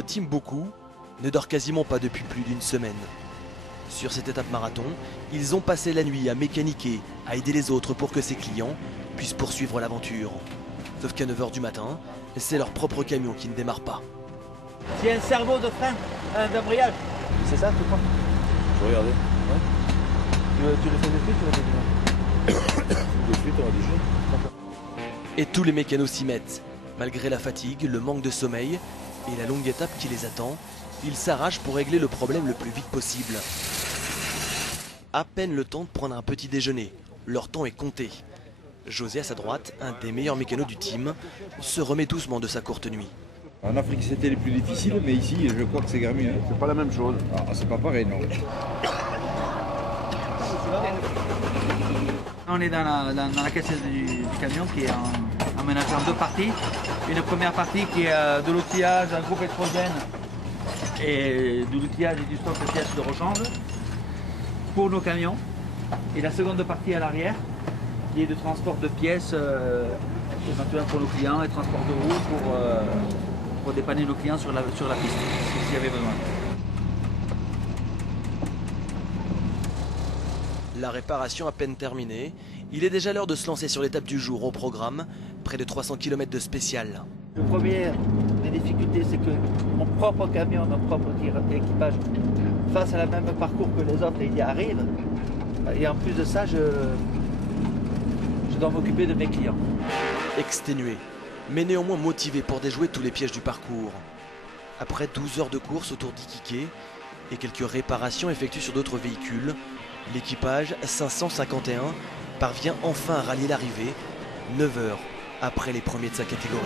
Le team Beaucoup ne dort quasiment pas depuis plus d'une semaine. Sur cette étape marathon, ils ont passé la nuit à mécaniquer, à aider les autres pour que ces clients puissent poursuivre l'aventure. Sauf qu'à 9 h du matin, c'est leur propre camion qui ne démarre pas. C'est un cerveau de frein, d'embrayage. C'est ça, tu crois? Je vais regarder. Ouais. Tu le fais de suite ou De suite, on va déjeuner. Et tous les mécanos s'y mettent. Malgré la fatigue, le manque de sommeil et la longue étape qui les attend, ils s'arrachent pour régler le problème le plus vite possible. À peine le temps de prendre un petit déjeuner. Leur temps est compté. José, à sa droite, un des meilleurs mécanos du team, se remet doucement de sa courte nuit. En Afrique, c'était les plus difficiles, mais ici, je crois que c'est Garmin. C'est pas la même chose. Ah, c'est pas pareil, non. On est dans la caisse du camion qui est aménagée en deux parties. Une première partie qui est de l'outillage, un groupe électrogène et de l'outillage et du stock de pièces de rechange pour nos camions. Et la seconde partie à l'arrière qui est de transport de pièces éventuellement pour nos clients et transport de roues pour dépanner nos clients sur la piste s'il y avait besoin. La réparation à peine terminée, il est déjà l'heure de se lancer sur l'étape du jour au programme, près de 300 km de spécial. Le premier des difficultés, c'est que mon propre camion, mon propre équipage fasse le même parcours que les autres et il y arrive. Et en plus de ça, je dois m'occuper de mes clients. Exténué, mais néanmoins motivé pour déjouer tous les pièges du parcours. Après 12 heures de course autour d'Iquique et quelques réparations effectuées sur d'autres véhicules, l'équipage 551 parvient enfin à rallier l'arrivée, 9 heures après les premiers de sa catégorie.